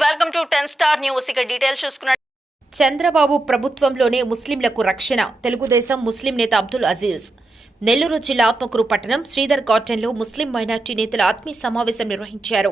Welcome to ten star news ఇక details చూసుకున్న చంద్రబాబు ప్రభుత్వంలోనే ముస్లింలకు రక్షణ. తెలుగుదేశం ముస్లిం నేత అబ్దుల్ అజీజ్. నెల్లూరు జిల్లా ఆత్మకూరు పట్టణం శ్రీధర్ గార్డెన్లో ముస్లిం మైనార్టీ నేతల ఆత్మీయ సమావేశం నిర్వహించారు.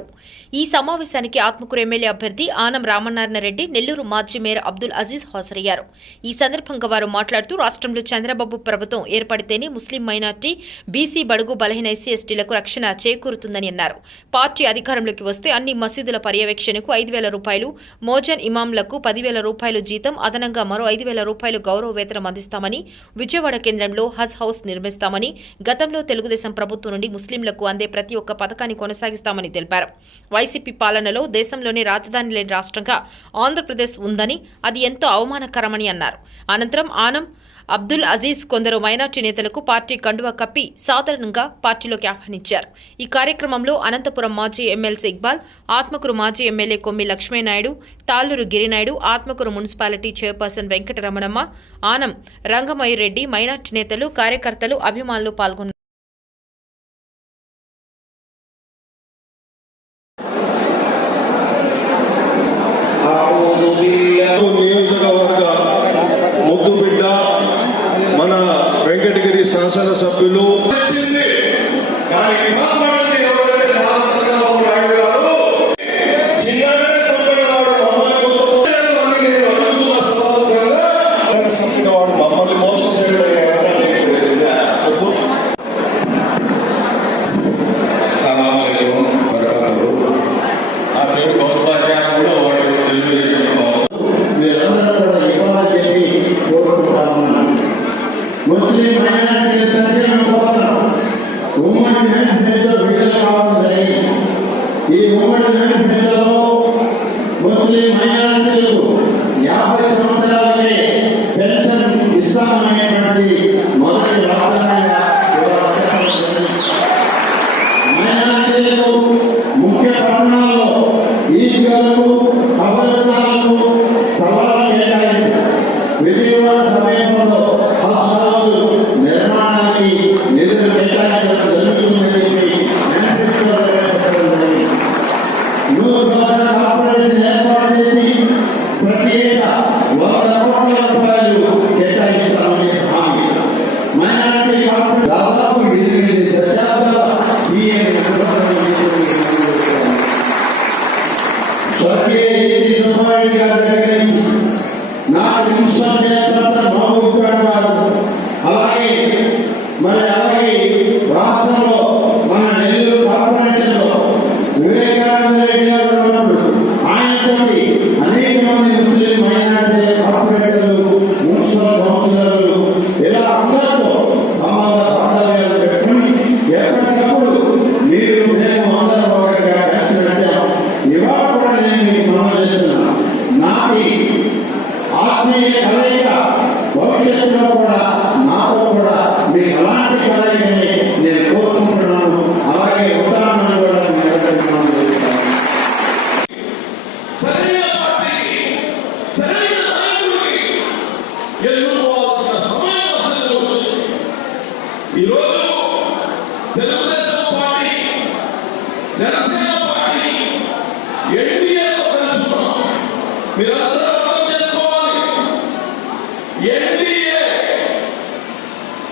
ఈ సమావేశానికి ఆత్మకూరు ఎమ్మెల్యే అభ్యర్థి ఆనం రామనారాయణ రెడ్డి నెల్లూరు మాజీ మేయర్ అబ్దుల్ అజీజ్ హాజరయ్యారు. ఈ సందర్భంగా వారు మాట్లాడుతూ రాష్ట్రంలో చంద్రబాబు ప్రభుత్వం ఏర్పడితేనే ముస్లిం మైనార్టీ బీసీ బడుగు బలహీన ఎస్సీ ఎస్టీలకు రక్షణ చేకూరుతుందని అన్నారు. పార్టీ అధికారంలోకి వస్తే అన్ని మసీదుల పర్యవేక్షణకు ఐదు వేల రూపాయలు మోజన్ ఇమాంలకు పదివేల రూపాయలు జీతం అదనంగా మరో ఐదు వేల రూపాయలు గౌరవ వేతనం అందిస్తామని విజయవాడ కేంద్రంలో హజ్ హౌస్ కొనసాగిస్తామని గతంలో తెలుగుదేశం ప్రభుత్వం నుండి ముస్లింలకు అందే ప్రతి ఒక్క పథకాన్ని కొనసాగిస్తామని తెలిపారు. వైసీపీ పాలనలో దేశంలోనే రాజధాని లేని రాష్ట్రంగా ఆంధ్రప్రదేశ్ ఉందని అది ఎంతో అవమానకరమని అన్నారు. అనంతరం ఆనం అబ్దుల్ అజీజ్ కొందరు మైనార్టీ నేతలకు పార్టీ కండువా కప్పి సాధారణంగా పార్టీలోకి ఆహ్వానించారు. ఈ కార్యక్రమంలో అనంతపురం మాజీ ఎమ్మెల్సీ ఇక్బాల్ ఆత్మకూరు మాజీ MLA Kommi Lakshminaidu Talluru Girinaidu Atmakur municipality chairperson Venkataramanamma Anam Rangamayyareddy minority నేతలు కార్యకర్తలు అభిమానులు పాల్గొన్నారు. శాసనసభ్యులు. దానికి ఈ ఉమ్మడి ముస్లిం మైనారిటీలకు కలయిక భవిష్యత్తులో కూడా నాతో కూడా మీకు అలాంటి కలయికని నేను కోరుకుంటున్నాను. అలాగే ఉదాహరణ కూడా నిలబెట్టుకున్నాను ఈరోజు తెలుగుదేశం పార్టీ జనసేన పార్టీ మీరందరూ